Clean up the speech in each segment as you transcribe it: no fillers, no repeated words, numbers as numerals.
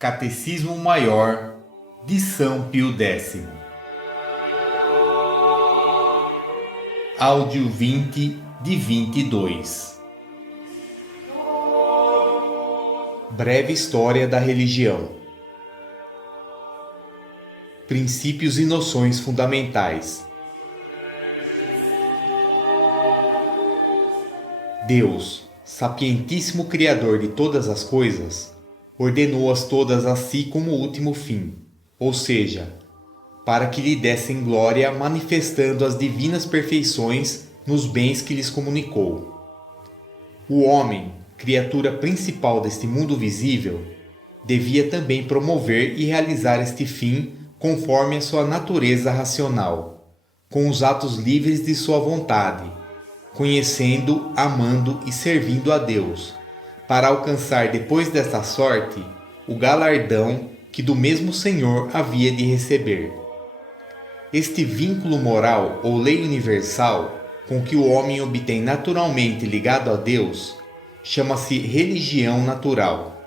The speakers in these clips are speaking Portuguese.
Catecismo Maior de São Pio X. Áudio 20 de 22. Breve História da Religião. Princípios e noções fundamentais. Deus, sapientíssimo Criador de todas as coisas, ordenou-as todas a si como último fim, ou seja, para que lhe dessem glória, manifestando as divinas perfeições nos bens que lhes comunicou. O homem, criatura principal deste mundo visível, devia também promover e realizar este fim conforme a sua natureza racional, com os atos livres de sua vontade, conhecendo, amando e servindo a Deus, para alcançar depois desta sorte o galardão que do mesmo Senhor havia de receber. Este vínculo moral ou lei universal com que o homem obtém naturalmente ligado a Deus chama-se religião natural.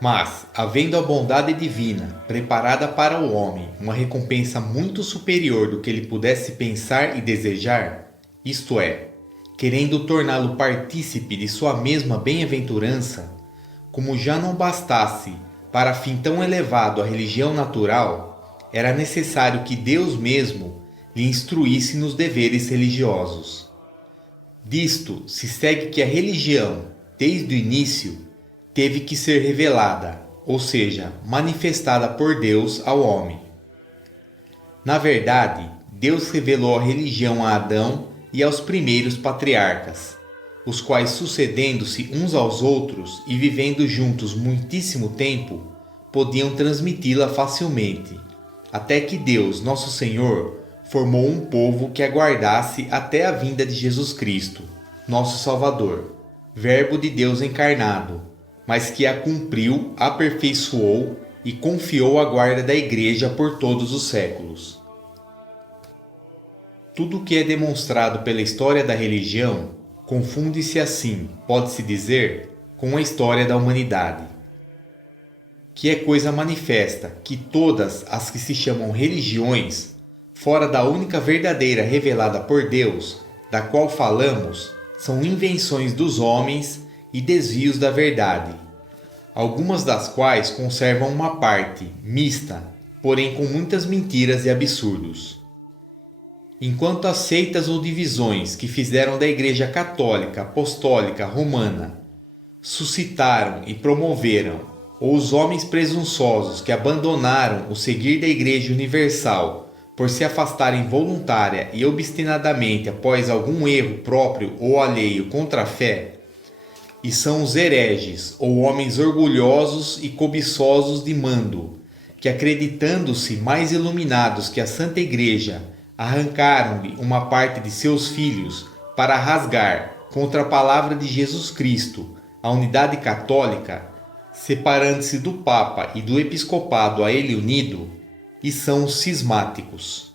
Mas, havendo a bondade divina preparada para o homem uma recompensa muito superior do que ele pudesse pensar e desejar, isto é, querendo torná-lo partícipe de sua mesma bem-aventurança, como já não bastasse para fim tão elevado a religião natural, era necessário que Deus mesmo lhe instruísse nos deveres religiosos. Disto se segue que a religião, desde o início, teve que ser revelada, ou seja, manifestada por Deus ao homem. Na verdade, Deus revelou a religião a Adão e aos primeiros patriarcas, os quais, sucedendo-se uns aos outros e vivendo juntos muitíssimo tempo, podiam transmiti-la facilmente, até que Deus, nosso Senhor, formou um povo que aguardasse até a vinda de Jesus Cristo, nosso Salvador, Verbo de Deus encarnado, mas que a cumpriu, aperfeiçoou e confiou à guarda da Igreja por todos os séculos. Tudo o que é demonstrado pela história da religião confunde-se assim, pode-se dizer, com a história da humanidade. Que é coisa manifesta que todas as que se chamam religiões, fora da única verdadeira revelada por Deus, da qual falamos, são invenções dos homens e desvios da verdade, algumas das quais conservam uma parte, mista, porém com muitas mentiras e absurdos. Enquanto as seitas ou divisões que fizeram da Igreja Católica, Apostólica, Romana, suscitaram e promoveram, ou os homens presunçosos que abandonaram o seguir da Igreja Universal por se afastarem voluntária e obstinadamente após algum erro próprio ou alheio contra a fé, e são os hereges ou homens orgulhosos e cobiçosos de mando, que acreditando-se mais iluminados que a Santa Igreja, arrancaram-lhe uma parte de seus filhos para rasgar contra a palavra de Jesus Cristo, a unidade católica, separando-se do Papa e do Episcopado a ele unido, e são os cismáticos.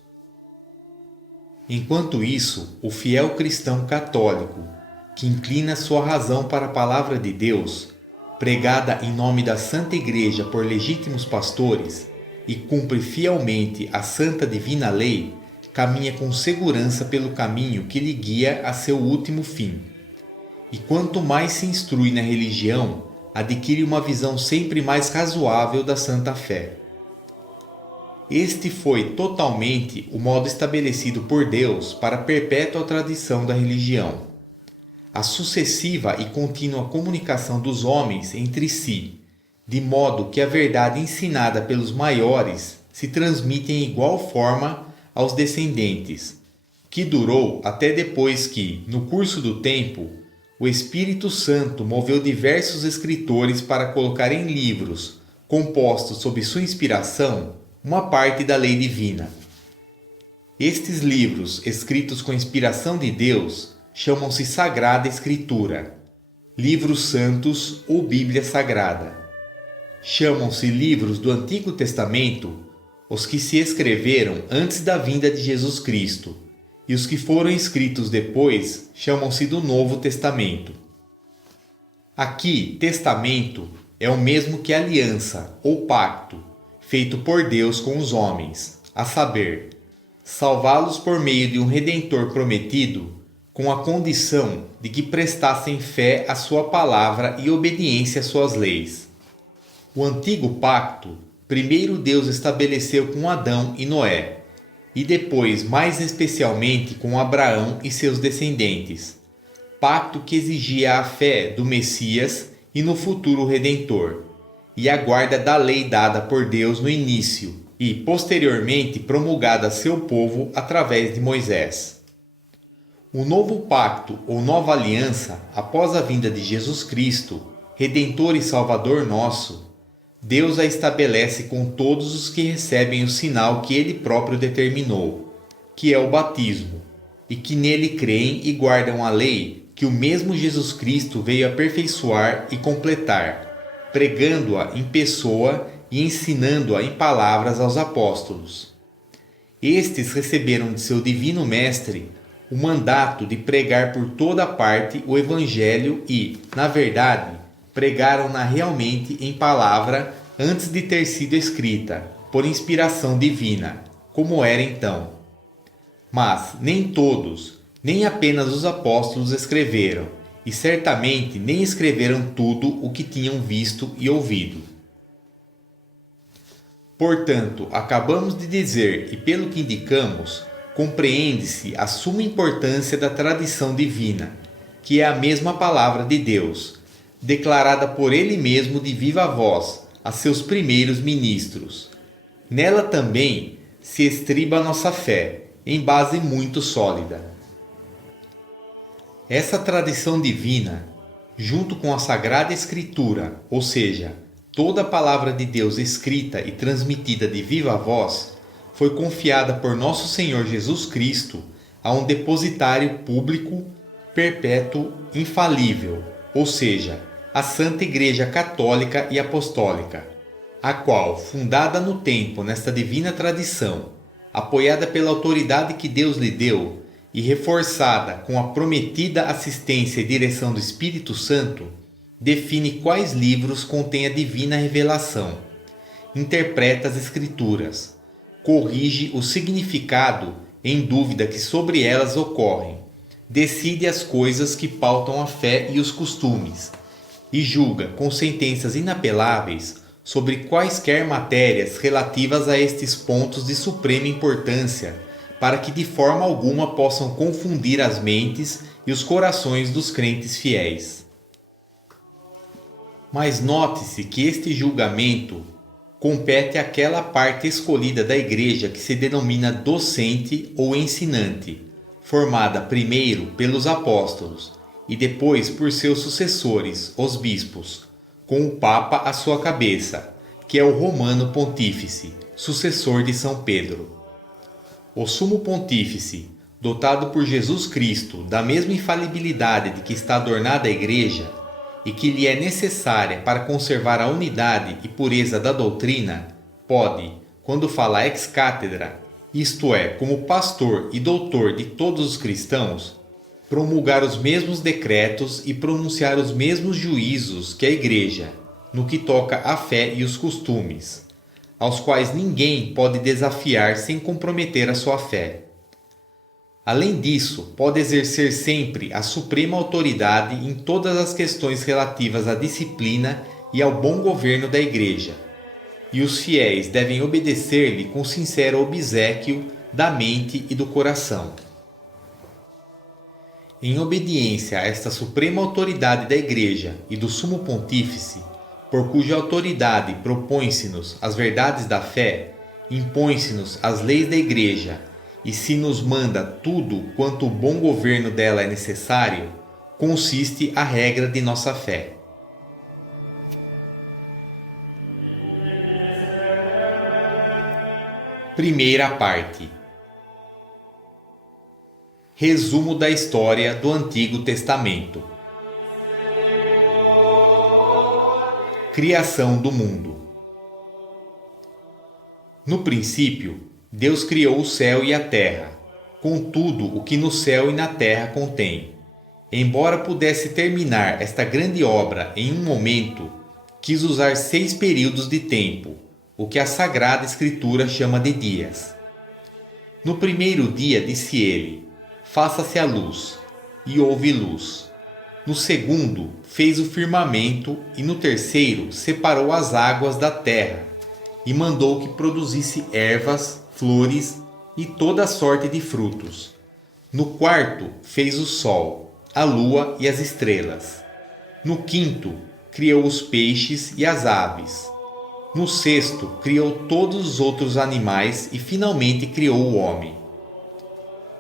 Enquanto isso, o fiel cristão católico, que inclina sua razão para a palavra de Deus, pregada em nome da Santa Igreja por legítimos pastores, e cumpre fielmente a santa divina lei, caminha com segurança pelo caminho que lhe guia a seu último fim. E quanto mais se instrui na religião, adquire uma visão sempre mais razoável da santa fé. Este foi totalmente o modo estabelecido por Deus para a perpétua tradição da religião. A sucessiva e contínua comunicação dos homens entre si, de modo que a verdade ensinada pelos maiores se transmite em igual forma aos descendentes, que durou até depois que, no curso do tempo, o Espírito Santo moveu diversos escritores para colocar em livros, compostos sob sua inspiração, uma parte da lei divina. Estes livros, escritos com inspiração de Deus, chamam-se Sagrada Escritura, livros santos ou Bíblia Sagrada. Chamam-se livros do Antigo Testamento os que se escreveram antes da vinda de Jesus Cristo, e os que foram escritos depois chamam-se do Novo Testamento. Aqui, testamento é o mesmo que aliança ou pacto, feito por Deus com os homens, a saber, salvá-los por meio de um Redentor prometido, com a condição de que prestassem fé à sua palavra e obediência às suas leis. O antigo pacto, primeiro Deus estabeleceu com Adão e Noé, e depois mais especialmente com Abraão e seus descendentes, pacto que exigia a fé do Messias e no futuro Redentor, e a guarda da lei dada por Deus no início e posteriormente promulgada a seu povo através de Moisés. O novo pacto ou nova aliança, após a vinda de Jesus Cristo, Redentor e Salvador nosso, Deus a estabelece com todos os que recebem o sinal que Ele próprio determinou, que é o batismo, e que nele creem e guardam a lei que o mesmo Jesus Cristo veio aperfeiçoar e completar, pregando-a em pessoa e ensinando-a em palavras aos apóstolos. Estes receberam de seu divino mestre o mandato de pregar por toda parte o Evangelho e, na verdade, pregaram-na realmente em palavra antes de ter sido escrita, por inspiração divina, como era então. Mas nem todos, nem apenas os apóstolos escreveram, e certamente nem escreveram tudo o que tinham visto e ouvido. Portanto, acabamos de dizer, e pelo que indicamos, compreende-se a suma importância da tradição divina, que é a mesma palavra de Deus, declarada por Ele mesmo de viva voz a seus primeiros ministros. Nela também se estriba a nossa fé, em base muito sólida. Essa tradição divina, junto com a Sagrada Escritura, ou seja, toda a palavra de Deus escrita e transmitida de viva voz, foi confiada por nosso Senhor Jesus Cristo a um depositário público, perpétuo, infalível, ou seja, a Santa Igreja Católica e Apostólica, a qual, fundada no tempo nesta divina tradição, apoiada pela autoridade que Deus lhe deu e reforçada com a prometida assistência e direção do Espírito Santo, define quais livros contém a divina revelação, interpreta as Escrituras, corrige o significado em dúvida que sobre elas ocorrem, decide as coisas que pautam a fé e os costumes, e julga com sentenças inapeláveis sobre quaisquer matérias relativas a estes pontos de suprema importância, para que de forma alguma possam confundir as mentes e os corações dos crentes fiéis. Mas note-se que este julgamento compete àquela parte escolhida da Igreja que se denomina docente ou ensinante, formada primeiro pelos apóstolos e depois por seus sucessores, os bispos, com o Papa à sua cabeça, que é o Romano Pontífice, sucessor de São Pedro. O Sumo Pontífice, dotado por Jesus Cristo da mesma infalibilidade de que está adornada a Igreja e que lhe é necessária para conservar a unidade e pureza da doutrina, pode, quando fala ex cátedra, isto é, como pastor e doutor de todos os cristãos, promulgar os mesmos decretos e pronunciar os mesmos juízos que a Igreja, no que toca à fé e os costumes, aos quais ninguém pode desafiar sem comprometer a sua fé. Além disso, pode exercer sempre a suprema autoridade em todas as questões relativas à disciplina e ao bom governo da Igreja, e os fiéis devem obedecer-lhe com sincero obséquio da mente e do coração. Em obediência a esta suprema autoridade da Igreja e do Sumo Pontífice, por cuja autoridade propõe-se-nos as verdades da fé, impõe-se-nos as leis da Igreja, e se nos manda tudo quanto o bom governo dela é necessário, consiste a regra de nossa fé. Primeira parte. Resumo da história do Antigo Testamento. Criação do mundo. No princípio, Deus criou o céu e a terra, com tudo o que no céu e na terra contém. Embora pudesse terminar esta grande obra em um momento, quis usar 6 períodos de tempo, o que a Sagrada Escritura chama de dias. No primeiro dia disse ele: faça-se a luz, e houve luz. No segundo, fez o firmamento, e no terceiro, separou as águas da terra, e mandou que produzisse ervas, flores e toda sorte de frutos. No quarto, fez o sol, a lua e as estrelas. No quinto, criou os peixes e as aves. No sexto, criou todos os outros animais e finalmente criou o homem.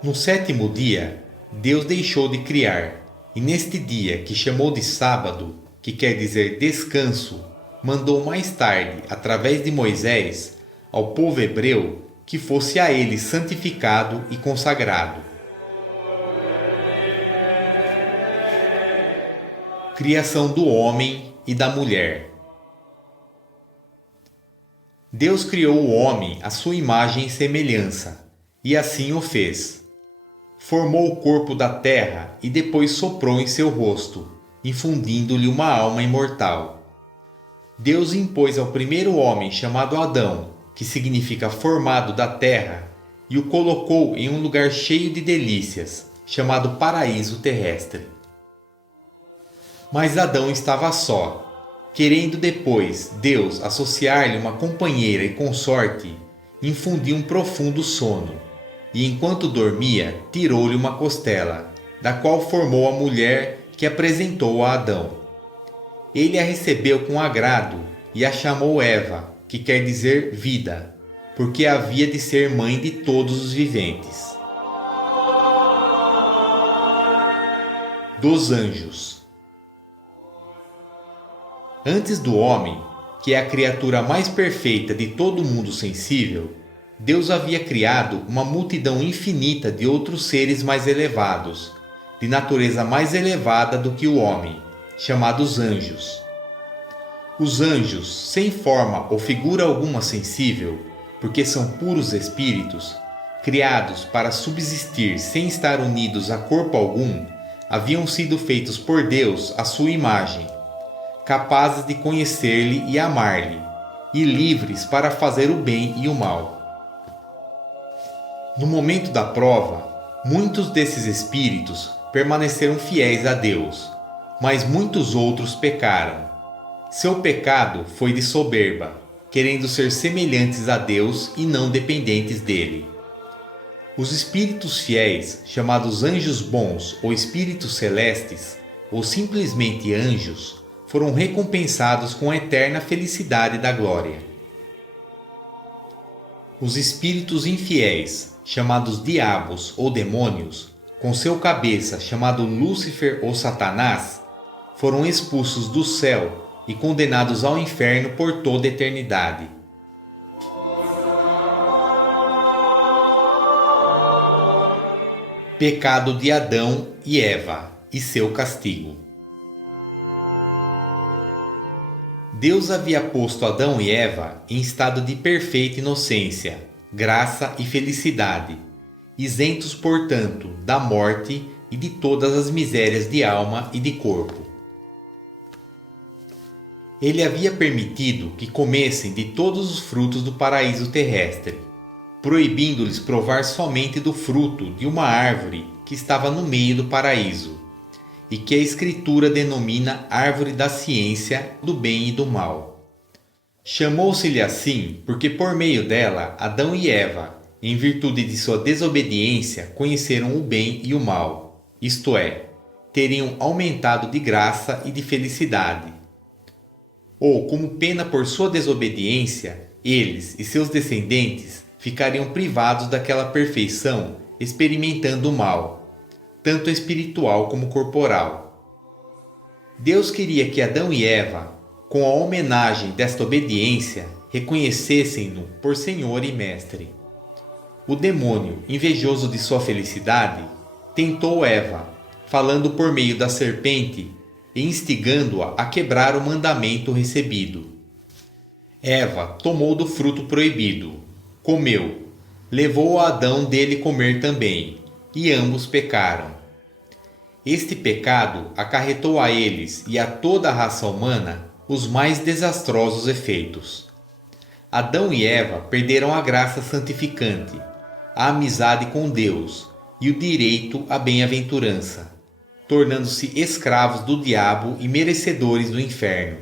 No sétimo dia, Deus deixou de criar, e neste dia, que chamou de sábado, que quer dizer descanso, mandou mais tarde, através de Moisés, ao povo hebreu que fosse a ele santificado e consagrado. Criação do homem e da mulher. Deus criou o homem à sua imagem e semelhança, e assim o fez. Formou o corpo da terra e depois soprou em seu rosto, infundindo-lhe uma alma imortal. Deus impôs ao primeiro homem, chamado Adão, que significa formado da terra, e o colocou em um lugar cheio de delícias, chamado paraíso terrestre. Mas Adão estava só. Querendo depois Deus associar-lhe uma companheira e consorte, infundiu um profundo sono, e enquanto dormia, tirou-lhe uma costela, da qual formou a mulher que apresentou a Adão. Ele a recebeu com agrado e a chamou Eva, que quer dizer vida, porque havia de ser mãe de todos os viventes. Dos anjos. Antes do homem, que é a criatura mais perfeita de todo o mundo sensível, Deus havia criado uma multidão infinita de outros seres mais elevados, de natureza mais elevada do que o homem, chamados anjos. Os anjos, sem forma ou figura alguma sensível, porque são puros espíritos, criados para subsistir sem estar unidos a corpo algum, haviam sido feitos por Deus à sua imagem, capazes de conhecer-lhe e amar-lhe, e livres para fazer o bem e o mal. No momento da prova, muitos desses espíritos permaneceram fiéis a Deus, mas muitos outros pecaram. Seu pecado foi de soberba, querendo ser semelhantes a Deus e não dependentes dele. Os espíritos fiéis, chamados anjos bons ou espíritos celestes, ou simplesmente anjos, foram recompensados com a eterna felicidade da glória. Os espíritos infiéis, chamados diabos ou demônios, com seu cabeça chamado Lúcifer ou Satanás, foram expulsos do céu e condenados ao inferno por toda a eternidade. Pecado de Adão e Eva e seu castigo. Deus havia posto Adão e Eva em estado de perfeita inocência, graça e felicidade, isentos, portanto, da morte e de todas as misérias de alma e de corpo. Ele havia permitido que comessem de todos os frutos do paraíso terrestre, proibindo-lhes provar somente do fruto de uma árvore que estava no meio do paraíso, e que a Escritura denomina árvore da ciência do bem e do mal. Chamou-se-lhe assim porque por meio dela Adão e Eva, em virtude de sua desobediência, conheceram o bem e o mal, isto é, teriam aumentado de graça e de felicidade. Ou, como pena por sua desobediência, eles e seus descendentes ficariam privados daquela perfeição, experimentando o mal, tanto espiritual como corporal. Deus queria que Adão e Eva, com a homenagem desta obediência, reconhecessem-no por Senhor e Mestre. O demônio, invejoso de sua felicidade, tentou Eva, falando por meio da serpente e instigando-a a quebrar o mandamento recebido. Eva tomou do fruto proibido, comeu, levou a Adão dele comer também, e ambos pecaram. Este pecado acarretou a eles e a toda a raça humana os mais desastrosos efeitos. Adão e Eva perderam a graça santificante, a amizade com Deus e o direito à bem-aventurança, tornando-se escravos do diabo e merecedores do inferno.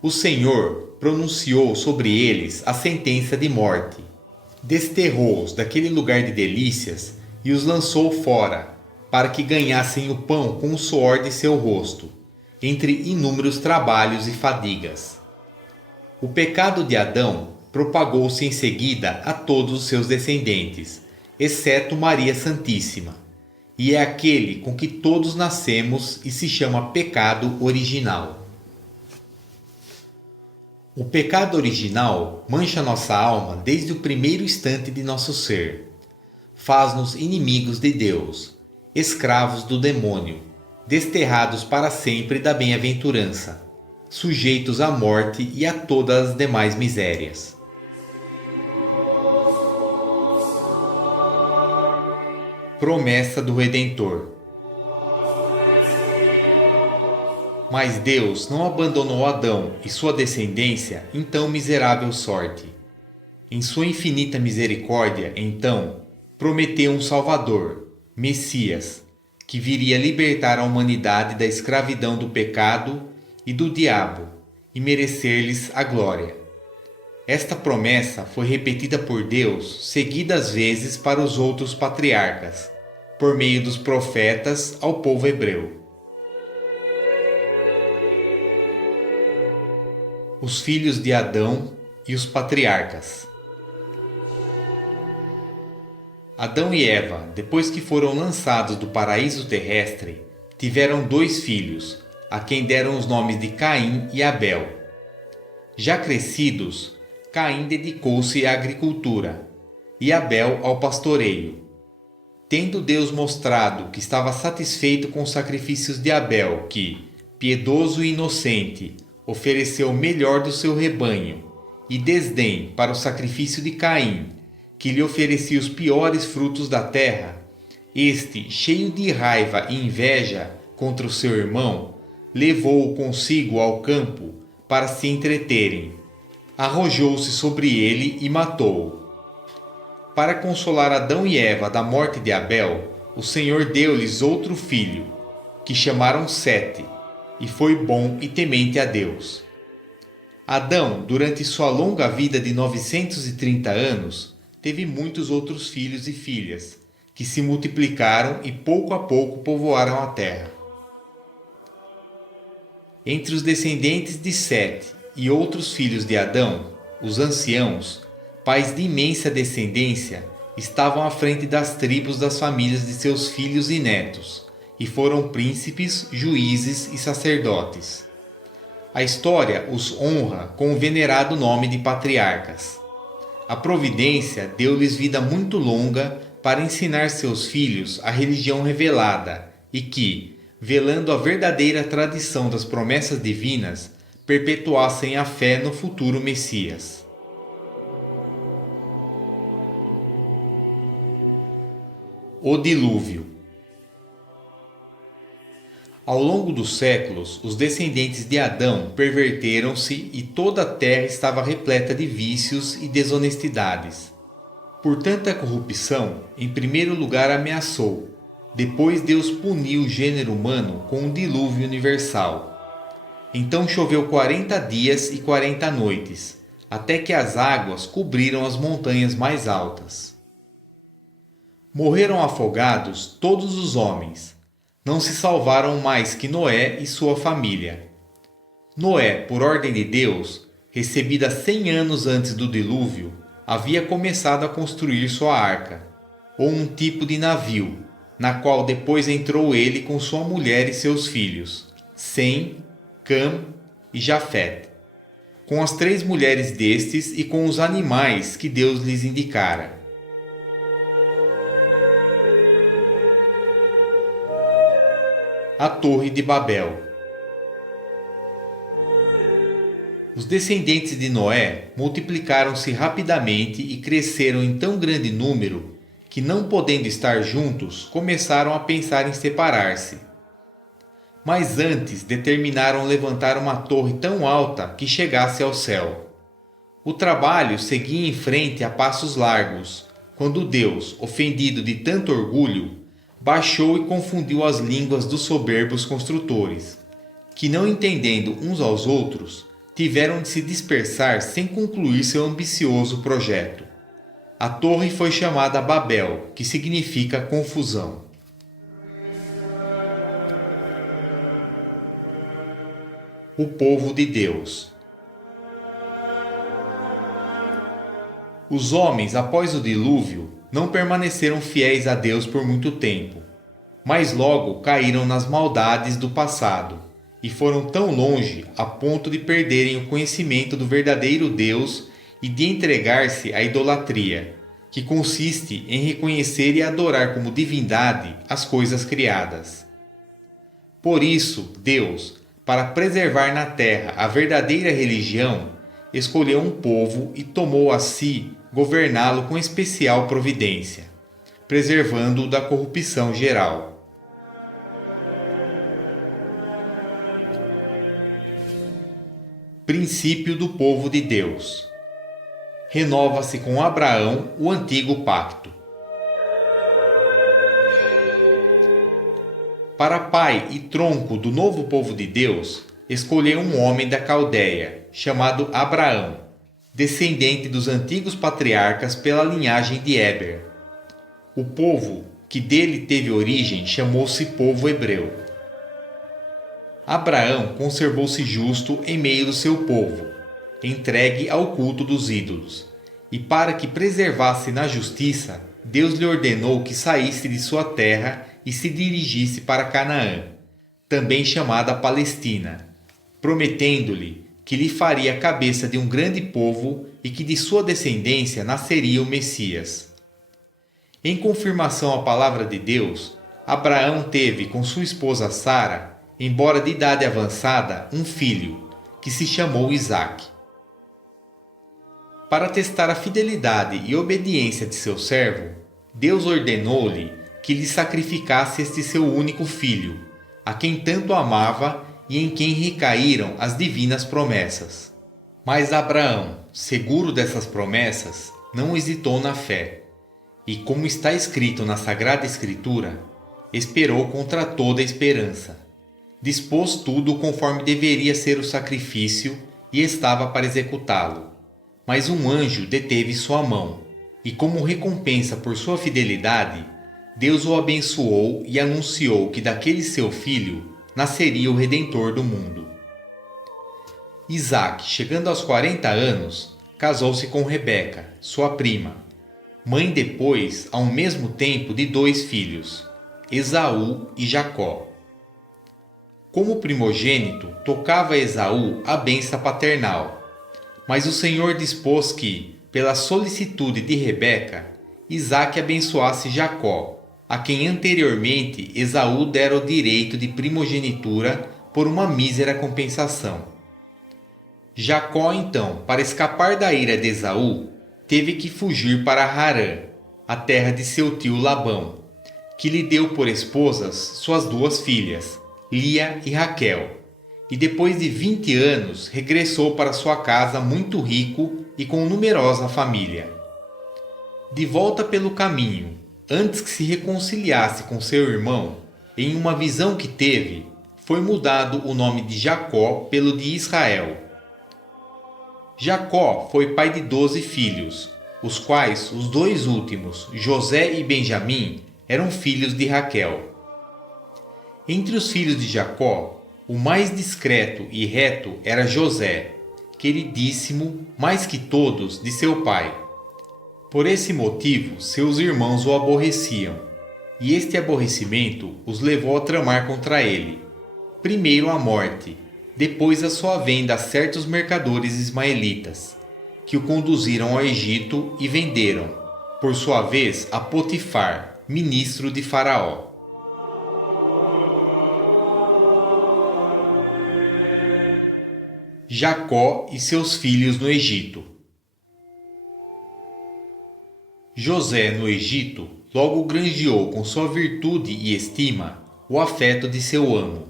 O Senhor pronunciou sobre eles a sentença de morte, desterrou-os daquele lugar de delícias e os lançou fora, para que ganhassem o pão com o suor de seu rosto, entre inúmeros trabalhos e fadigas. O pecado de Adão propagou-se em seguida a todos os seus descendentes, exceto Maria Santíssima, e é aquele com que todos nascemos e se chama pecado original. O pecado original mancha nossa alma desde o primeiro instante de nosso ser. Faz-nos inimigos de Deus, escravos do demônio, desterrados para sempre da bem-aventurança, sujeitos à morte e a todas as demais misérias. Promessa do Redentor. Mas Deus não abandonou Adão e sua descendência em tão miserável sorte. Em sua infinita misericórdia, então, prometeu um Salvador, Messias, que viria libertar a humanidade da escravidão do pecado e do diabo e merecer-lhes a glória. Esta promessa foi repetida por Deus seguidas vezes para os outros patriarcas, por meio dos profetas ao povo hebreu. Os filhos de Adão e os patriarcas. Adão e Eva, depois que foram lançados do paraíso terrestre, tiveram 2 filhos, a quem deram os nomes de Caim e Abel. Já crescidos, Caim dedicou-se à agricultura e Abel ao pastoreio. Tendo Deus mostrado que estava satisfeito com os sacrifícios de Abel, que, piedoso e inocente, ofereceu o melhor do seu rebanho, e desdém para o sacrifício de Caim, que lhe oferecia os piores frutos da terra, este, cheio de raiva e inveja contra o seu irmão, levou-o consigo ao campo para se entreterem. Arrojou-se sobre ele e matou-o. Para consolar Adão e Eva da morte de Abel, o Senhor deu-lhes outro filho, que chamaram Sete, e foi bom e temente a Deus. Adão, durante sua longa vida de 930 anos, teve muitos outros filhos e filhas, que se multiplicaram e pouco a pouco povoaram a terra. Entre os descendentes de Sete e outros filhos de Adão, os anciãos, pais de imensa descendência, estavam à frente das tribos das famílias de seus filhos e netos, e foram príncipes, juízes e sacerdotes. A história os honra com o venerado nome de patriarcas. A providência deu-lhes vida muito longa para ensinar seus filhos a religião revelada e que, velando a verdadeira tradição das promessas divinas, perpetuassem a fé no futuro Messias. O dilúvio. Ao longo dos séculos, os descendentes de Adão perverteram-se e toda a terra estava repleta de vícios e desonestidades. Por tanta corrupção, em primeiro lugar ameaçou, depois Deus puniu o gênero humano com um dilúvio universal. Então choveu 40 dias e 40 noites, até que as águas cobriram as montanhas mais altas. Morreram afogados todos os homens. Não se salvaram mais que Noé e sua família. Noé, por ordem de Deus, recebida 100 anos antes do dilúvio, havia começado a construir sua arca, ou um tipo de navio, na qual depois entrou ele com sua mulher e seus filhos, Sem, Cam e Jafete, com as 3 mulheres destes e com os animais que Deus lhes indicara. A Torre de Babel. Os descendentes de Noé multiplicaram-se rapidamente e cresceram em tão grande número que, não podendo estar juntos, começaram a pensar em separar-se. Mas antes determinaram levantar uma torre tão alta que chegasse ao céu. O trabalho seguia em frente a passos largos, quando Deus, ofendido de tanto orgulho, baixou e confundiu as línguas dos soberbos construtores, que, não entendendo uns aos outros, tiveram de se dispersar sem concluir seu ambicioso projeto. A torre foi chamada Babel, que significa confusão. O povo de Deus. Os homens, após o dilúvio, não permaneceram fiéis a Deus por muito tempo, mas logo caíram nas maldades do passado e foram tão longe a ponto de perderem o conhecimento do verdadeiro Deus e de entregar-se à idolatria, que consiste em reconhecer e adorar como divindade as coisas criadas. Por isso, Deus, para preservar na terra a verdadeira religião, escolheu um povo e tomou a si governá-lo com especial providência, preservando-o da corrupção geral. Princípio do povo de Deus. Renova-se com Abraão o antigo pacto. Para pai e tronco do novo povo de Deus, escolheu um homem da Caldeia, chamado Abraão, descendente dos antigos patriarcas pela linhagem de Éber. O povo que dele teve origem chamou-se povo hebreu. Abraão conservou-se justo em meio do seu povo, entregue ao culto dos ídolos, e para que preservasse na justiça, Deus lhe ordenou que saísse de sua terra e se dirigisse para Canaã, também chamada Palestina, prometendo-lhe que lhe faria a cabeça de um grande povo e que de sua descendência nasceria o Messias. Em confirmação à palavra de Deus, Abraão teve com sua esposa Sara, embora de idade avançada, um filho, que se chamou Isaque. Para testar a fidelidade e obediência de seu servo, Deus ordenou-lhe que lhe sacrificasse este seu único filho, a quem tanto amava e em quem recaíram as divinas promessas. Mas Abraão, seguro dessas promessas, não hesitou na fé, e como está escrito na Sagrada Escritura, esperou contra toda a esperança. Dispôs tudo conforme deveria ser o sacrifício e estava para executá-lo. Mas um anjo deteve sua mão, e como recompensa por sua fidelidade, Deus o abençoou e anunciou que daquele seu filho nasceria o Redentor do mundo. Isaque, chegando aos 40 anos, casou-se com Rebeca, sua prima, mãe depois, ao mesmo tempo, de 2 filhos, Esaú e Jacó. Como primogênito, tocava a Esaú a bênção paternal, mas o Senhor dispôs que, pela solicitude de Rebeca, Isaque abençoasse Jacó, a quem anteriormente Esaú dera o direito de primogenitura por uma mísera compensação. Jacó, então, para escapar da ira de Esaú, teve que fugir para Harã, a terra de seu tio Labão, que lhe deu por esposas suas 2 filhas, Lia e Raquel, e depois de 20 anos regressou para sua casa muito rico e com numerosa família. De volta pelo caminho, antes que se reconciliasse com seu irmão, em uma visão que teve, foi mudado o nome de Jacó pelo de Israel. Jacó foi pai de 12 filhos, os quais os 2 últimos, José e Benjamim, eram filhos de Raquel. Entre os filhos de Jacó, o mais discreto e reto era José, queridíssimo mais que todos de seu pai. Por esse motivo, seus irmãos o aborreciam, e este aborrecimento os levou a tramar contra ele, primeiro a morte, depois a sua venda a certos mercadores ismaelitas, que o conduziram ao Egito e venderam, por sua vez, a Potifar, ministro de Faraó. Jacó e seus filhos no Egito. José, no Egito, logo granjeou com sua virtude e estima o afeto de seu amo.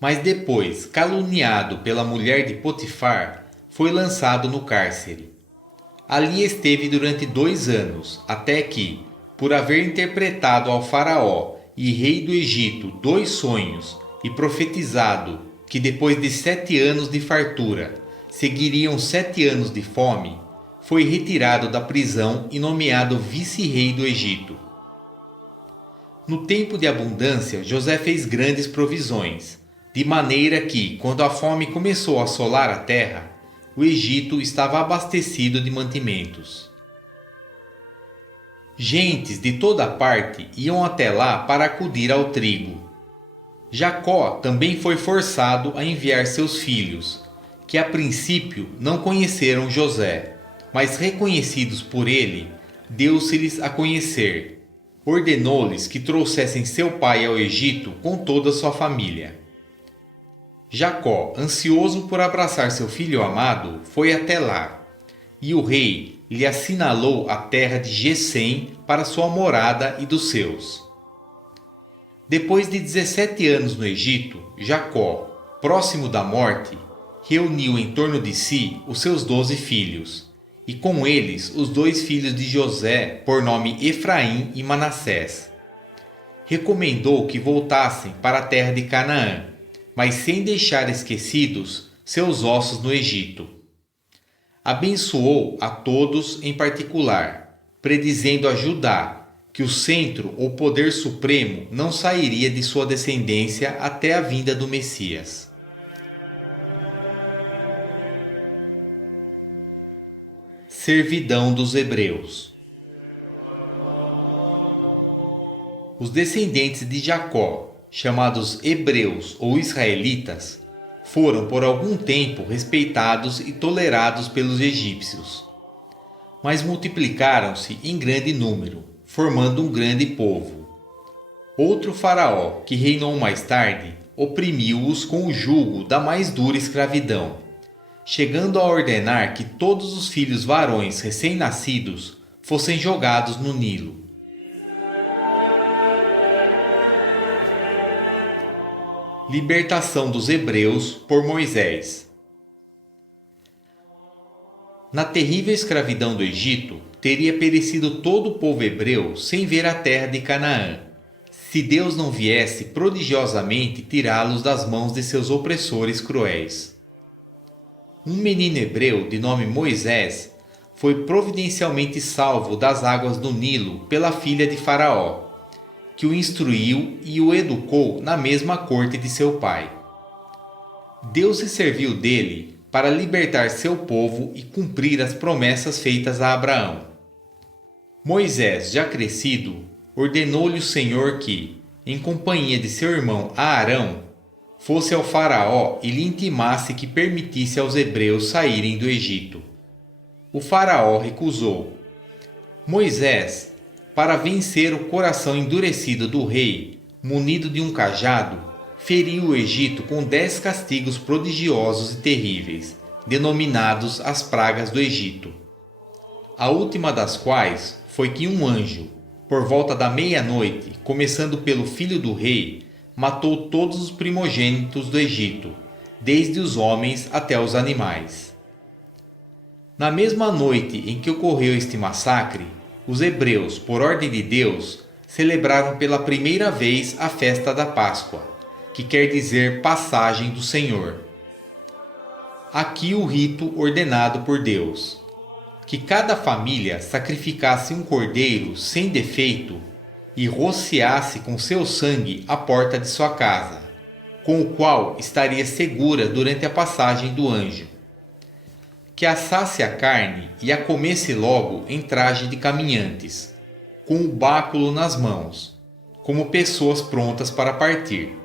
Mas depois, caluniado pela mulher de Potifar, foi lançado no cárcere. Ali esteve durante 2 anos, até que, por haver interpretado ao faraó e rei do Egito 2 sonhos e profetizado que depois de 7 anos de fartura seguiriam 7 anos de fome, foi retirado da prisão e nomeado vice-rei do Egito. No tempo de abundância, José fez grandes provisões, de maneira que, quando a fome começou a assolar a terra, o Egito estava abastecido de mantimentos. Gentes de toda parte iam até lá para acudir ao trigo. Jacó também foi forçado a enviar seus filhos, que a princípio não conheceram José, mas reconhecidos por ele, deu-se-lhes a conhecer. Ordenou-lhes que trouxessem seu pai ao Egito com toda a sua família. Jacó, ansioso por abraçar seu filho amado, foi até lá, e o rei lhe assinalou a terra de Gesem para sua morada e dos seus. Depois de 17 anos no Egito, Jacó, próximo da morte, reuniu em torno de si os seus 12 filhos, e com eles os 2 filhos de José, por nome Efraim e Manassés. Recomendou que voltassem para a terra de Canaã, mas sem deixar esquecidos seus ossos no Egito. Abençoou a todos em particular, predizendo a Judá que o centro ou poder supremo não sairia de sua descendência até a vinda do Messias. Servidão dos Hebreus. Os descendentes de Jacó, chamados hebreus ou israelitas, foram por algum tempo respeitados e tolerados pelos egípcios. Mas multiplicaram-se em grande número, formando um grande povo. Outro faraó, que reinou mais tarde, oprimiu-os com o jugo da mais dura escravidão, chegando a ordenar que todos os filhos varões recém-nascidos fossem jogados no Nilo. Libertação dos hebreus por Moisés. Na terrível escravidão do Egito, teria perecido todo o povo hebreu sem ver a terra de Canaã, se Deus não viesse prodigiosamente tirá-los das mãos de seus opressores cruéis. Um menino hebreu de nome Moisés foi providencialmente salvo das águas do Nilo pela filha de Faraó, que o instruiu e o educou na mesma corte de seu pai. Deus se serviu dele para libertar seu povo e cumprir as promessas feitas a Abraão. Moisés, já crescido, ordenou-lhe o Senhor que, em companhia de seu irmão Aarão, fosse ao Faraó e lhe intimasse que permitisse aos hebreus saírem do Egito. O Faraó recusou. Moisés, para vencer o coração endurecido do rei, munido de um cajado, feriu o Egito com 10 castigos prodigiosos e terríveis, denominados as pragas do Egito. A última das quais foi que um anjo, por volta da meia-noite, começando pelo filho do rei, matou todos os primogênitos do Egito, desde os homens até os animais. Na mesma noite em que ocorreu este massacre, os hebreus, por ordem de Deus, celebraram pela primeira vez a festa da Páscoa, que quer dizer passagem do Senhor. Aqui o rito ordenado por Deus: que cada família sacrificasse um cordeiro sem defeito e rociasse com seu sangue a porta de sua casa, com o qual estaria segura durante a passagem do anjo. Que assasse a carne e a comesse logo em traje de caminhantes, com o báculo nas mãos, como pessoas prontas para partir.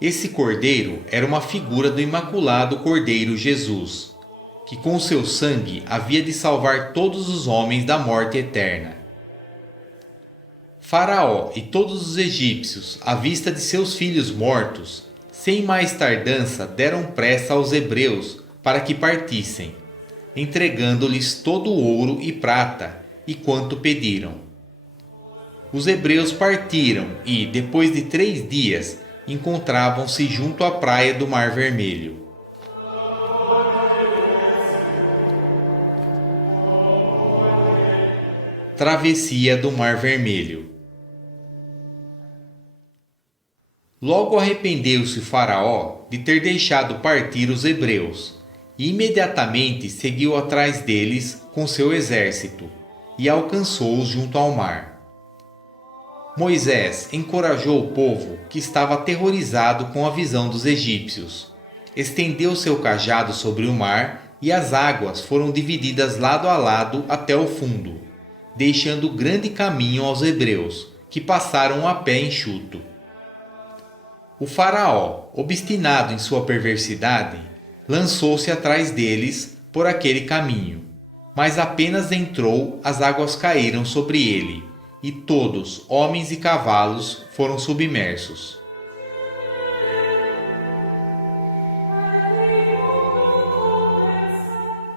Esse cordeiro era uma figura do Imaculado Cordeiro Jesus, que com seu sangue havia de salvar todos os homens da morte eterna. Faraó e todos os egípcios, à vista de seus filhos mortos, sem mais tardança deram pressa aos hebreus para que partissem, entregando-lhes todo o ouro e prata e quanto pediram. Os hebreus partiram e, depois de 3 dias, encontravam-se junto à praia do Mar Vermelho. Travessia do Mar Vermelho. Logo arrependeu-se o faraó de ter deixado partir os hebreus, e imediatamente seguiu atrás deles com seu exército, e alcançou-os junto ao mar. Moisés encorajou o povo, que estava aterrorizado com a visão dos egípcios. Estendeu seu cajado sobre o mar, e as águas foram divididas lado a lado até o fundo, deixando grande caminho aos hebreus, que passaram a pé enxuto. O faraó, obstinado em sua perversidade, lançou-se atrás deles por aquele caminho, mas apenas entrou, as águas caíram sobre ele, e todos, homens e cavalos, foram submersos.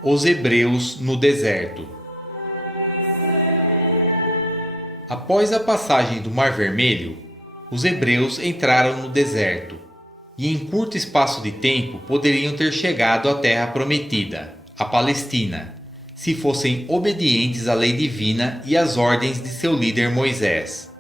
Os hebreus no deserto. Após a passagem do Mar Vermelho, os hebreus entraram no deserto, e em curto espaço de tempo poderiam ter chegado à terra prometida, a Palestina, se fossem obedientes à lei divina e às ordens de seu líder Moisés.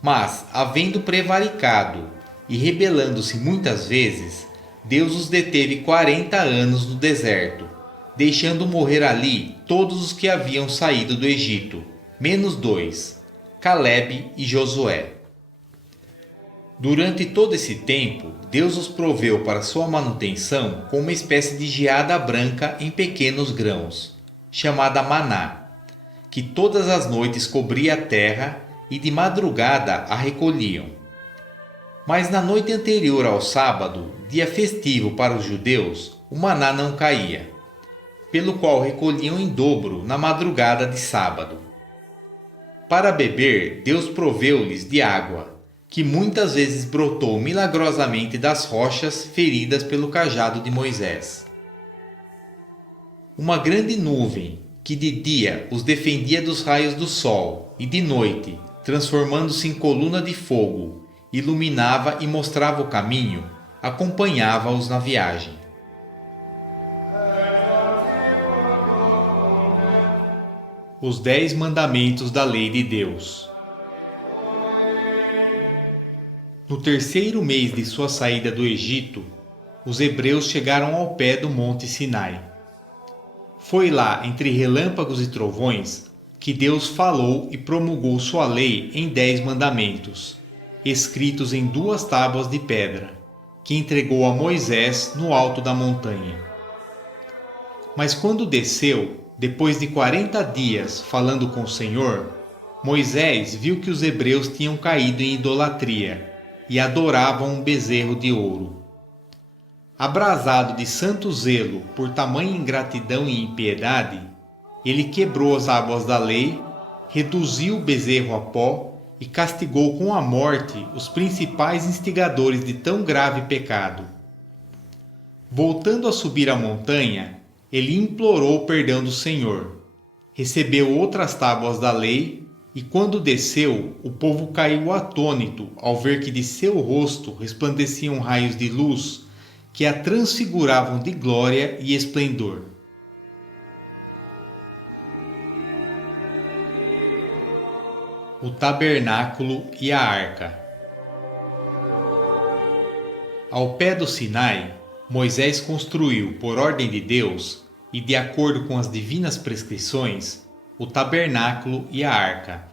Mas, havendo prevaricado e rebelando-se muitas vezes, Deus os deteve 40 anos no deserto, deixando morrer ali todos os que haviam saído do Egito, menos 2, Calebe e Josué. Durante todo esse tempo, Deus os proveu para sua manutenção com uma espécie de geada branca em pequenos grãos, chamada maná, que todas as noites cobria a terra e de madrugada a recolhiam. Mas na noite anterior ao sábado, dia festivo para os judeus, o maná não caía, pelo qual recolhiam em dobro na madrugada de sábado. Para beber, Deus proveu-lhes de água, que muitas vezes brotou milagrosamente das rochas feridas pelo cajado de Moisés. Uma grande nuvem, que de dia os defendia dos raios do sol, e de noite, transformando-se em coluna de fogo, iluminava e mostrava o caminho, acompanhava-os na viagem. Os 10 mandamentos da lei de Deus. No terceiro mês de sua saída do Egito, os hebreus chegaram ao pé do monte Sinai. Foi lá, entre relâmpagos e trovões, que Deus falou e promulgou sua lei em 10 mandamentos, escritos em 2 tábuas de pedra, que entregou a Moisés no alto da montanha. Mas quando desceu, depois de 40 dias falando com o Senhor, Moisés viu que os hebreus tinham caído em idolatria e adoravam um bezerro de ouro. Abrasado de santo zelo por tamanha ingratidão e impiedade, ele quebrou as tábuas da lei, reduziu o bezerro a pó e castigou com a morte os principais instigadores de tão grave pecado. Voltando a subir a montanha, ele implorou o perdão do Senhor, recebeu outras tábuas da lei, e quando desceu, o povo caiu atônito ao ver que de seu rosto resplandeciam raios de luz que a transfiguravam de glória e esplendor. O tabernáculo e a arca. Ao pé do Sinai, Moisés construiu, por ordem de Deus e de acordo com as divinas prescrições, o tabernáculo e a arca.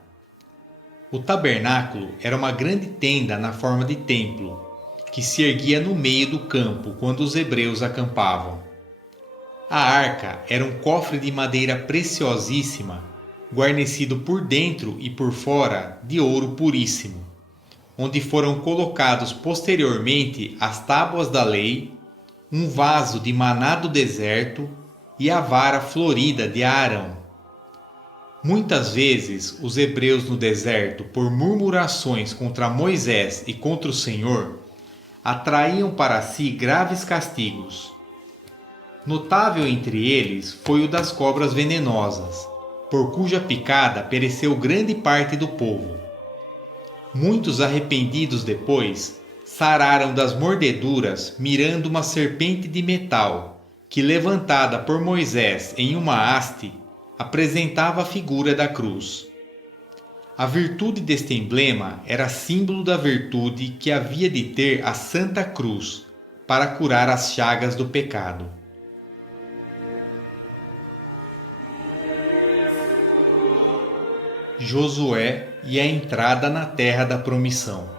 O tabernáculo era uma grande tenda na forma de templo, que se erguia no meio do campo quando os hebreus acampavam. A arca era um cofre de madeira preciosíssima, guarnecido por dentro e por fora de ouro puríssimo, onde foram colocados posteriormente as tábuas da lei, um vaso de maná do deserto e a vara florida de Arão. Muitas vezes os hebreus no deserto, por murmurações contra Moisés e contra o Senhor, atraíam para si graves castigos. Notável entre eles foi o das cobras venenosas, por cuja picada pereceu grande parte do povo. Muitos arrependidos depois Sararam das mordeduras, mirando uma serpente de metal, que, levantada por Moisés em uma haste, apresentava a figura da cruz. A virtude deste emblema era símbolo da virtude que havia de ter a Santa Cruz para curar as chagas do pecado. Josué e a entrada na terra da promissão.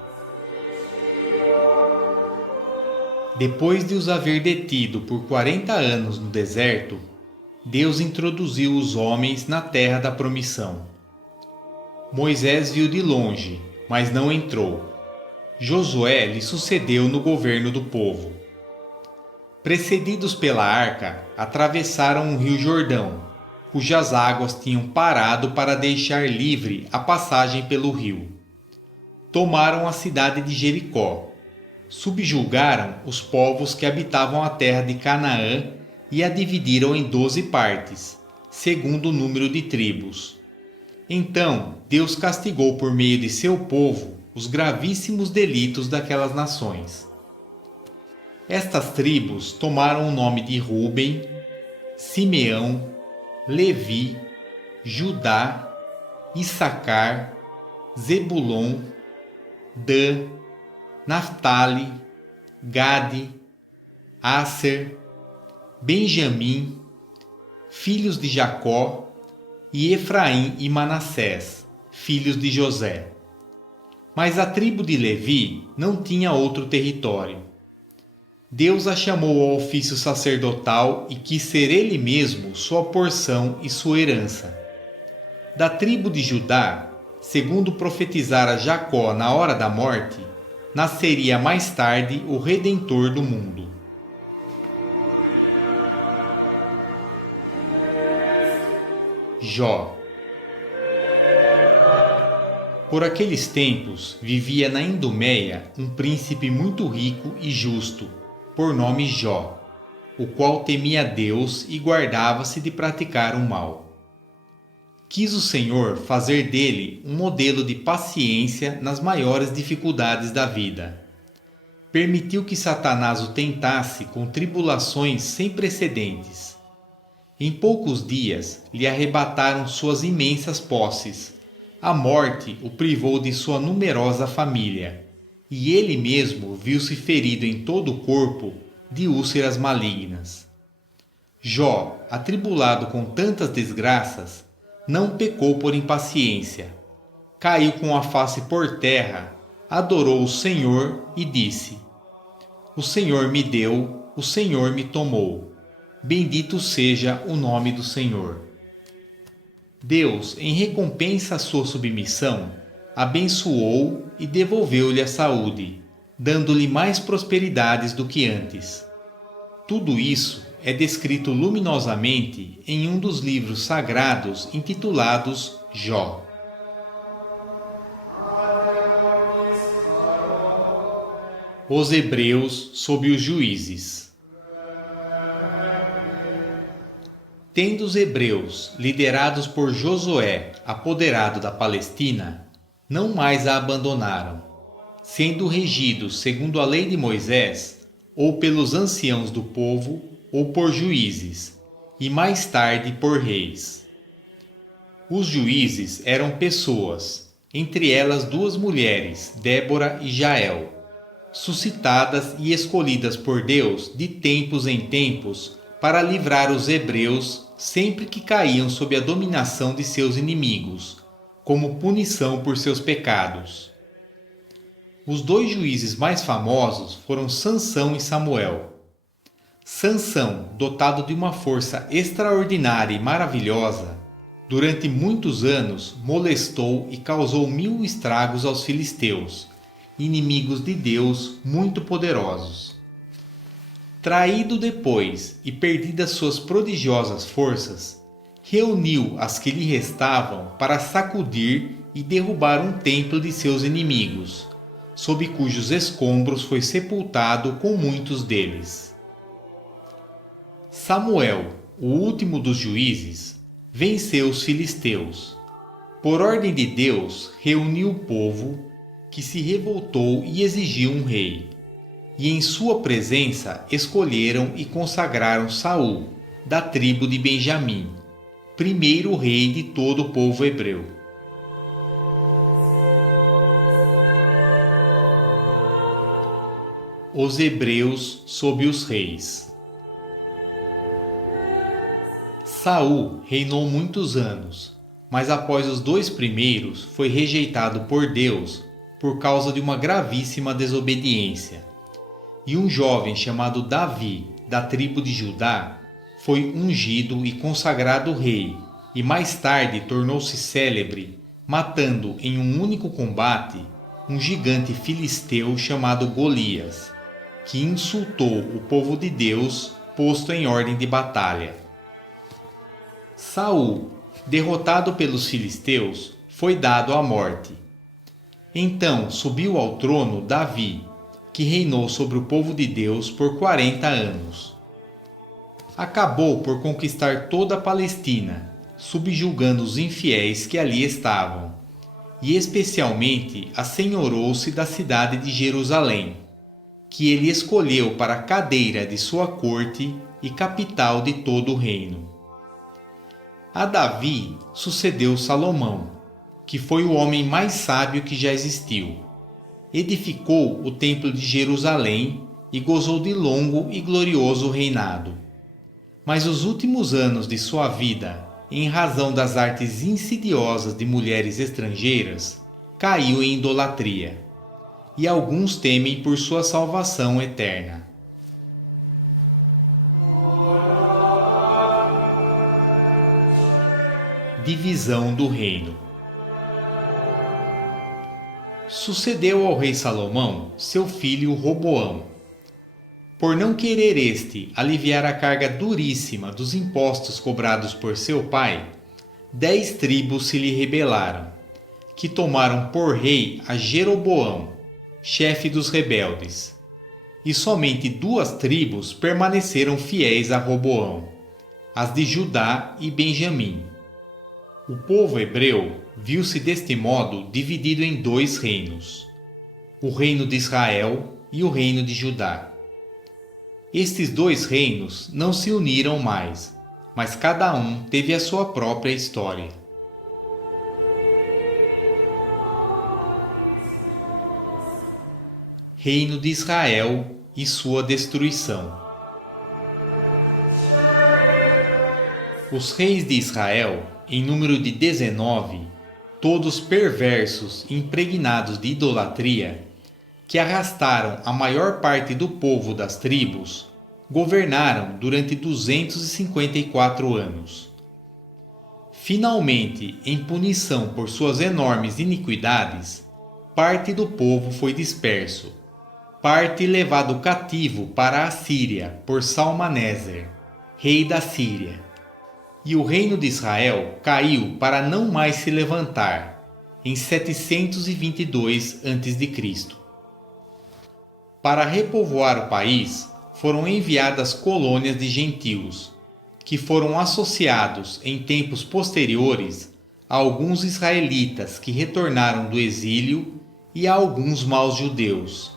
Depois de os haver detido por 40 anos no deserto, Deus introduziu os homens na terra da promissão. Moisés viu de longe, mas não entrou. Josué lhe sucedeu no governo do povo. Precedidos pela arca, atravessaram o rio Jordão, cujas águas tinham parado para deixar livre a passagem pelo rio. Tomaram a cidade de Jericó. Subjugaram os povos que habitavam a terra de Canaã e a dividiram em 12 partes, segundo o número de tribos. Então Deus castigou por meio de seu povo os gravíssimos delitos daquelas nações. Estas tribos tomaram o nome de Rúben, Simeão, Levi, Judá, Issacar, Zebulon, Dan, Naftali, Gade, Asser, Benjamim, filhos de Jacó, e Efraim e Manassés, filhos de José. Mas a tribo de Levi não tinha outro território. Deus a chamou ao ofício sacerdotal e quis ser ele mesmo sua porção e sua herança. Da tribo de Judá, segundo profetizara Jacó na hora da morte, nasceria mais tarde o Redentor do mundo. Jó. Por aqueles tempos vivia na Idumeia um príncipe muito rico e justo, por nome Jó, o qual temia Deus e guardava-se de praticar o mal. Quis o Senhor fazer dele um modelo de paciência nas maiores dificuldades da vida. Permitiu que Satanás o tentasse com tribulações sem precedentes. Em poucos dias lhe arrebataram suas imensas posses. A morte o privou de sua numerosa família, e ele mesmo viu-se ferido em todo o corpo de úlceras malignas. Jó, atribulado com tantas desgraças, não pecou por impaciência. Caiu com a face por terra, adorou o Senhor e disse: O Senhor me deu, o Senhor me tomou. Bendito seja o nome do Senhor. Deus, em recompensa à sua submissão, abençoou e devolveu-lhe a saúde, dando-lhe mais prosperidades do que antes. Tudo isso é descrito luminosamente em um dos livros sagrados intitulados Jó. Os hebreus sob os juízes. Tendo os hebreus, liderados por Josué, apoderado da Palestina, não mais a abandonaram, sendo regidos segundo a lei de Moisés, ou pelos anciãos do povo, ou por juízes, e mais tarde por reis. Os juízes eram pessoas, entre elas 2 mulheres, Débora e Jael, suscitadas e escolhidas por Deus de tempos em tempos para livrar os hebreus sempre que caíam sob a dominação de seus inimigos, como punição por seus pecados. Os 2 juízes mais famosos foram Sansão e Samuel. Sansão, dotado de uma força extraordinária e maravilhosa, durante muitos anos molestou e causou 1000 estragos aos filisteus, inimigos de Deus muito poderosos. Traído depois e perdidas suas prodigiosas forças, reuniu as que lhe restavam para sacudir e derrubar um templo de seus inimigos, sob cujos escombros foi sepultado com muitos deles. Samuel, o último dos juízes, venceu os filisteus. Por ordem de Deus, reuniu o povo, que se revoltou e exigiu um rei. E em sua presença escolheram e consagraram Saul, da tribo de Benjamim, primeiro rei de todo o povo hebreu. Os hebreus sob os reis. Saul reinou muitos anos, mas após os 2 primeiros foi rejeitado por Deus por causa de uma gravíssima desobediência. E um jovem chamado Davi, da tribo de Judá, foi ungido e consagrado rei, e mais tarde tornou-se célebre, matando em um único combate um gigante filisteu chamado Golias, que insultou o povo de Deus posto em ordem de batalha. Saul, derrotado pelos filisteus, foi dado à morte. Então subiu ao trono Davi, que reinou sobre o povo de Deus por 40 anos. Acabou por conquistar toda a Palestina, subjugando os infiéis que ali estavam, e especialmente assenhorou-se da cidade de Jerusalém, que ele escolheu para a cadeira de sua corte e capital de todo o reino. A Davi sucedeu Salomão, que foi o homem mais sábio que já existiu. Edificou o templo de Jerusalém e gozou de longo e glorioso reinado. Mas os últimos anos de sua vida, em razão das artes insidiosas de mulheres estrangeiras, caiu em idolatria, e alguns temem por sua salvação eterna. Divisão do reino. Sucedeu ao rei Salomão seu filho Roboão. Por não querer este aliviar a carga duríssima dos impostos cobrados por seu pai, 10 tribos se lhe rebelaram, que tomaram por rei a Jeroboão, chefe dos rebeldes. E somente 2 tribos permaneceram fiéis a Roboão, as de Judá e Benjamim. O povo hebreu viu-se deste modo dividido em 2 reinos, o reino de Israel e o reino de Judá. Estes 2 reinos não se uniram mais, mas cada um teve a sua própria história. Reino de Israel e sua destruição. Os reis de Israel, em número de 19, todos perversos e impregnados de idolatria, que arrastaram a maior parte do povo das tribos, governaram durante 254 anos. Finalmente, em punição por suas enormes iniquidades, parte do povo foi disperso, parte levado cativo para a Síria por Salmaneser, rei da Síria. E o reino de Israel caiu para não mais se levantar, em 722 a.C. Para repovoar o país, foram enviadas colônias de gentios, que foram associados em tempos posteriores a alguns israelitas que retornaram do exílio e a alguns maus judeus,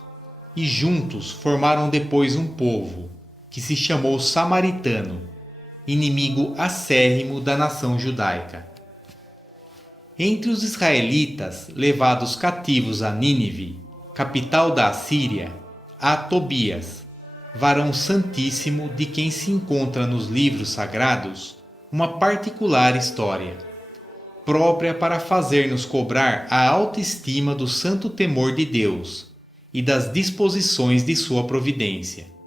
e juntos formaram depois um povo, que se chamou Samaritano, inimigo acérrimo da nação judaica. Entre os israelitas levados cativos a Nínive, capital da Assíria, há Tobias, varão santíssimo de quem se encontra nos livros sagrados uma particular história, própria para fazer-nos cobrar a alta estima do santo temor de Deus e das disposições de sua providência.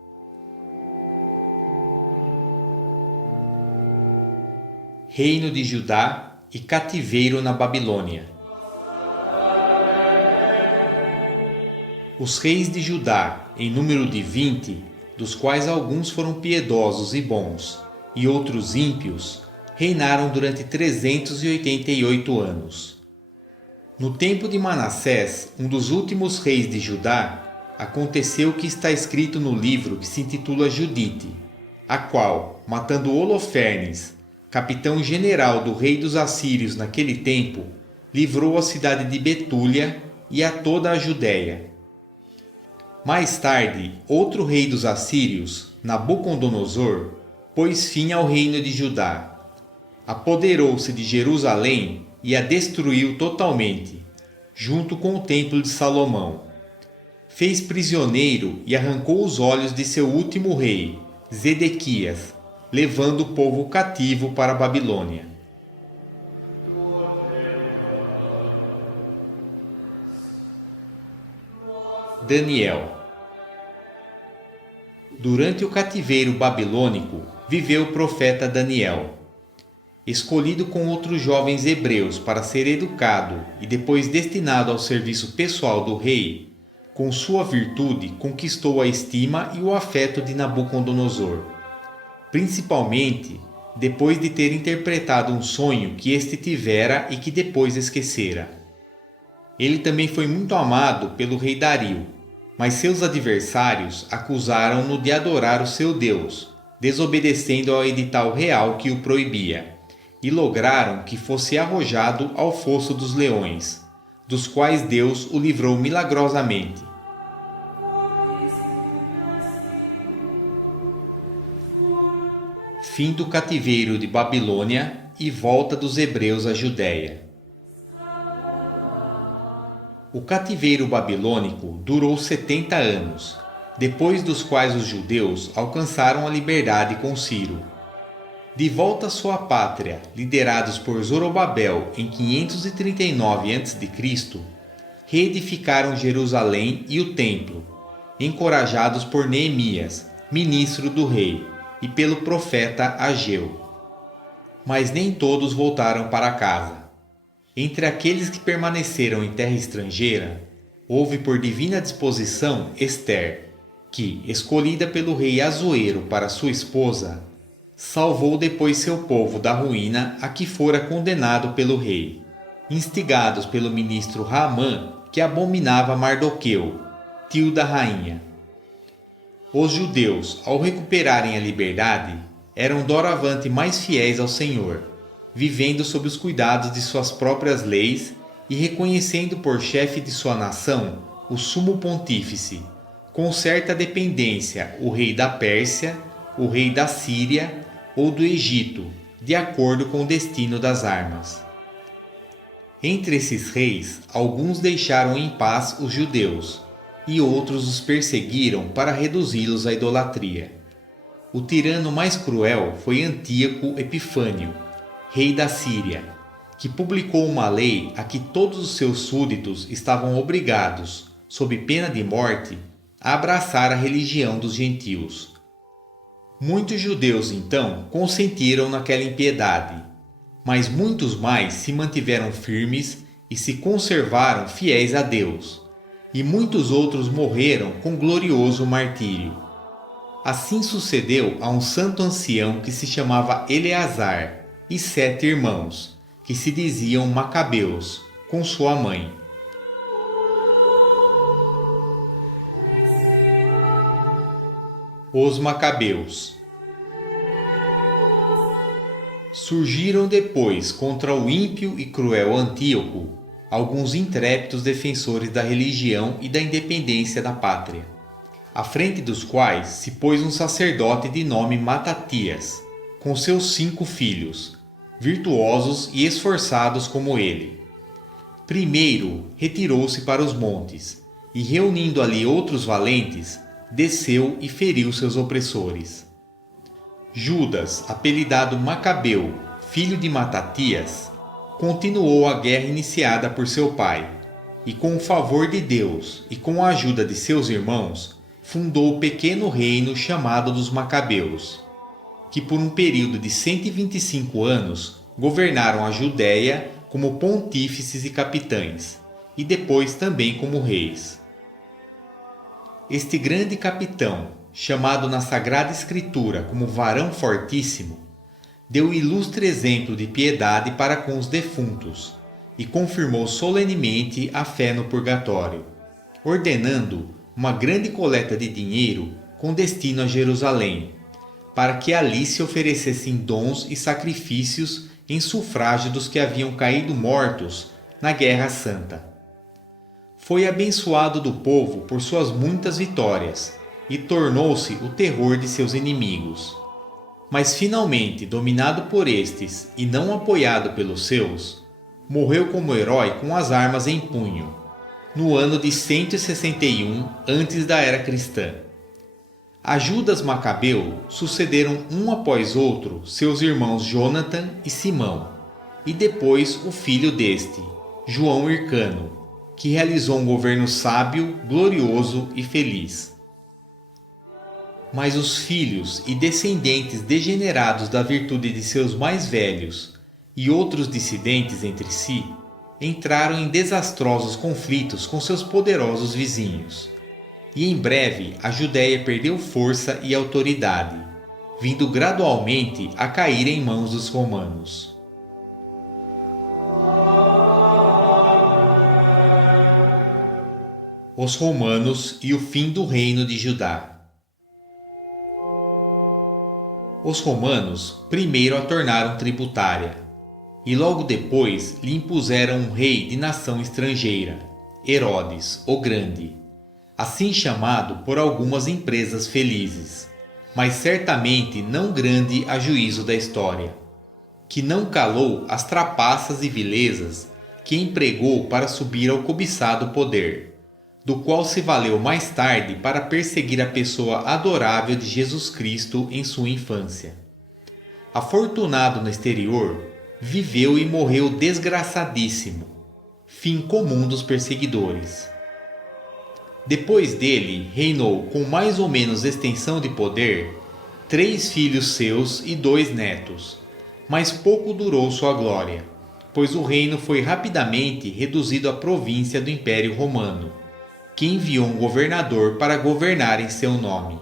Reino de Judá e cativeiro na Babilônia. Os reis de Judá, em número de 20, dos quais alguns foram piedosos e bons, e outros ímpios, reinaram durante 388 anos. No tempo de Manassés, um dos últimos reis de Judá, aconteceu o que está escrito no livro que se intitula Judite, a qual, matando Holofernes, capitão general do rei dos assírios naquele tempo, livrou a cidade de Betúlia e a toda a Judéia. Mais tarde, outro rei dos assírios, Nabucodonosor, pôs fim ao reino de Judá. Apoderou-se de Jerusalém e a destruiu totalmente, junto com o templo de Salomão. Fez prisioneiro e arrancou os olhos de seu último rei, Zedequias, levando o povo cativo para a Babilônia. Daniel. Durante o cativeiro babilônico, viveu o profeta Daniel. Escolhido com outros jovens hebreus para ser educado e depois destinado ao serviço pessoal do rei, com sua virtude conquistou a estima e o afeto de Nabucodonosor, principalmente depois de ter interpretado um sonho que este tivera e que depois esquecera. Ele também foi muito amado pelo rei Dario, mas seus adversários acusaram-no de adorar o seu Deus, desobedecendo ao edital real que o proibia, e lograram que fosse arrojado ao fosso dos leões, dos quais Deus o livrou milagrosamente. Fim do cativeiro de Babilônia e volta dos hebreus à Judéia. O cativeiro babilônico durou 70 anos, depois dos quais os judeus alcançaram a liberdade com Ciro. De volta à sua pátria, liderados por Zorobabel em 539 a.C., reedificaram Jerusalém e o templo, encorajados por Neemias, ministro do rei, e pelo profeta Ageu. Mas nem todos voltaram para casa. Entre aqueles que permaneceram em terra estrangeira, houve por divina disposição Ester, que, escolhida pelo rei Assuero para sua esposa, salvou depois seu povo da ruína a que fora condenado pelo rei, instigados pelo ministro Haamã, que abominava Mardoqueu, tio da rainha. Os judeus, ao recuperarem a liberdade, eram doravante mais fiéis ao Senhor, vivendo sob os cuidados de suas próprias leis e reconhecendo por chefe de sua nação o sumo pontífice, com certa dependência o rei da Pérsia, o rei da Síria ou do Egito, de acordo com o destino das armas. Entre esses reis, alguns deixaram em paz os judeus, e outros os perseguiram para reduzi-los à idolatria. O tirano mais cruel foi Antíoco Epifânio, rei da Síria, que publicou uma lei a que todos os seus súditos estavam obrigados, sob pena de morte, a abraçar a religião dos gentios. Muitos judeus, então, consentiram naquela impiedade, mas muitos mais se mantiveram firmes e se conservaram fiéis a Deus, e muitos outros morreram com glorioso martírio. Assim sucedeu a um santo ancião que se chamava Eleazar, e 7 irmãos, que se diziam Macabeus, com sua mãe. Os Macabeus. Surgiram depois contra o ímpio e cruel Antíoco alguns intrépidos defensores da religião e da independência da pátria, à frente dos quais se pôs um sacerdote de nome Matatias, com seus 5 filhos, virtuosos e esforçados como ele. Primeiro retirou-se para os montes, e reunindo ali outros valentes, desceu e feriu seus opressores. Judas, apelidado Macabeu, filho de Matatias, continuou a guerra iniciada por seu pai, e com o favor de Deus e com a ajuda de seus irmãos, fundou o pequeno reino chamado dos Macabeus, que por um período de 125 anos governaram a Judéia como pontífices e capitães, e depois também como reis. Este grande capitão, chamado na Sagrada Escritura como varão fortíssimo, deu ilustre exemplo de piedade para com os defuntos e confirmou solenemente a fé no purgatório, ordenando uma grande coleta de dinheiro com destino a Jerusalém, para que ali se oferecessem dons e sacrifícios em sufrágio dos que haviam caído mortos na Guerra Santa. Foi abençoado do povo por suas muitas vitórias e tornou-se o terror de seus inimigos. Mas finalmente, dominado por estes e não apoiado pelos seus, morreu como herói com as armas em punho, no ano de 161 antes da era cristã. A Judas Macabeu sucederam um após outro seus irmãos Jonatan e Simão, e depois o filho deste, João Hircano, que realizou um governo sábio, glorioso e feliz. Mas os filhos e descendentes degenerados da virtude de seus mais velhos e outros dissidentes entre si entraram em desastrosos conflitos com seus poderosos vizinhos. E em breve a Judéia perdeu força e autoridade, vindo gradualmente a cair em mãos dos romanos. Os romanos e o fim do reino de Judá. Os romanos primeiro a tornaram tributária, e logo depois lhe impuseram um rei de nação estrangeira, Herodes, o Grande, assim chamado por algumas empresas felizes, mas certamente não grande a juízo da história, que não calou as trapaças e vilezas que empregou para subir ao cobiçado poder, do qual se valeu mais tarde para perseguir a pessoa adorável de Jesus Cristo em sua infância. Afortunado no exterior, viveu e morreu desgraçadíssimo, fim comum dos perseguidores. Depois dele, reinou com mais ou menos extensão de poder 3 filhos seus e 2 netos, mas pouco durou sua glória, pois o reino foi rapidamente reduzido à província do Império Romano, que enviou um governador para governar em seu nome.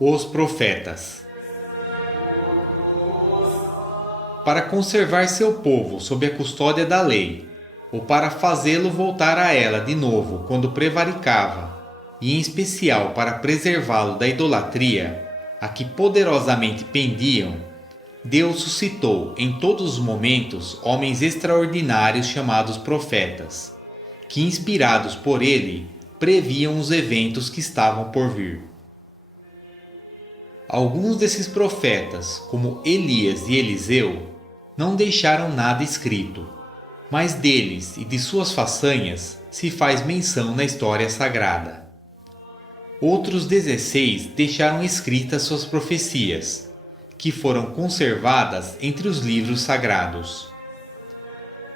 Os profetas. Para conservar seu povo sob a custódia da lei, ou para fazê-lo voltar a ela de novo quando prevaricava, e em especial para preservá-lo da idolatria, a que poderosamente pendiam, Deus suscitou em todos os momentos homens extraordinários chamados profetas, que inspirados por ele, previam os eventos que estavam por vir. Alguns desses profetas, como Elias e Eliseu, não deixaram nada escrito, mas deles e de suas façanhas se faz menção na história sagrada. Outros 16 deixaram escritas suas profecias, que foram conservadas entre os livros sagrados.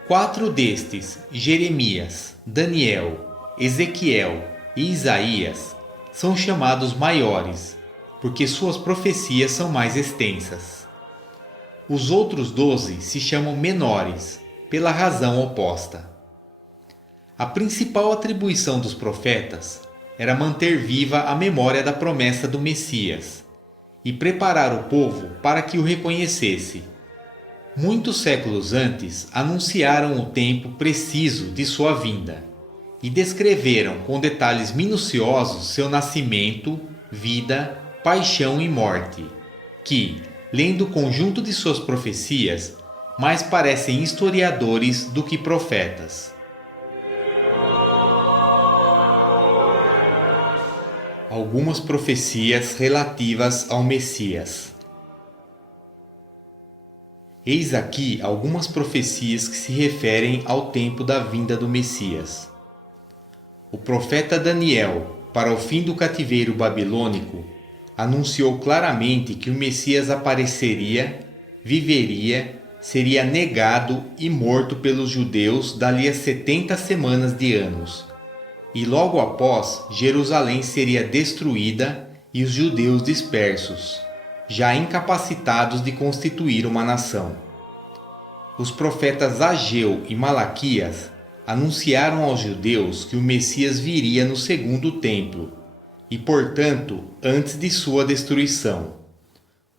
4 destes, Jeremias, Daniel, Ezequiel e Isaías, são chamados maiores, porque suas profecias são mais extensas. Os outros 12 se chamam menores, pela razão oposta. A principal atribuição dos profetas era manter viva a memória da promessa do Messias e preparar o povo para que o reconhecesse. Muitos séculos antes anunciaram o tempo preciso de sua vinda e descreveram com detalhes minuciosos seu nascimento, vida, paixão e morte, que, lendo o conjunto de suas profecias, mais parecem historiadores do que profetas. Algumas profecias relativas ao Messias. Eis aqui algumas profecias que se referem ao tempo da vinda do Messias. O profeta Daniel, para o fim do cativeiro babilônico, anunciou claramente que o Messias apareceria, viveria, seria negado e morto pelos judeus dali a 70 semanas de anos. E logo após, Jerusalém seria destruída e os judeus dispersos, já incapacitados de constituir uma nação. Os profetas Ageu e Malaquias anunciaram aos judeus que o Messias viria no segundo templo, e, portanto, antes de sua destruição.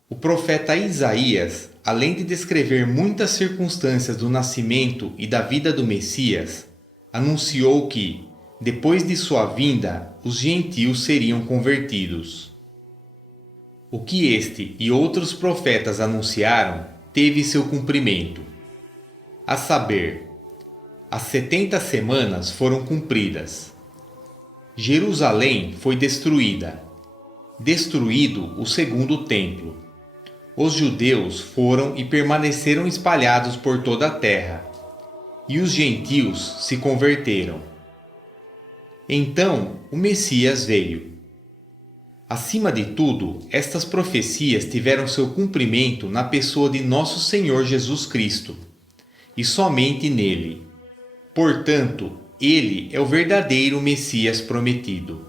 O profeta Isaías, além de descrever muitas circunstâncias do nascimento e da vida do Messias, anunciou que, depois de sua vinda, os gentios seriam convertidos. O que este e outros profetas anunciaram teve seu cumprimento. A saber, as 70 semanas foram cumpridas. Jerusalém foi destruída. Destruído o segundo templo. Os judeus foram e permaneceram espalhados por toda a terra, e os gentios se converteram. Então o Messias veio. Acima de tudo, estas profecias tiveram seu cumprimento na pessoa de nosso Senhor Jesus Cristo, e somente nele. Portanto, ele é o verdadeiro Messias prometido.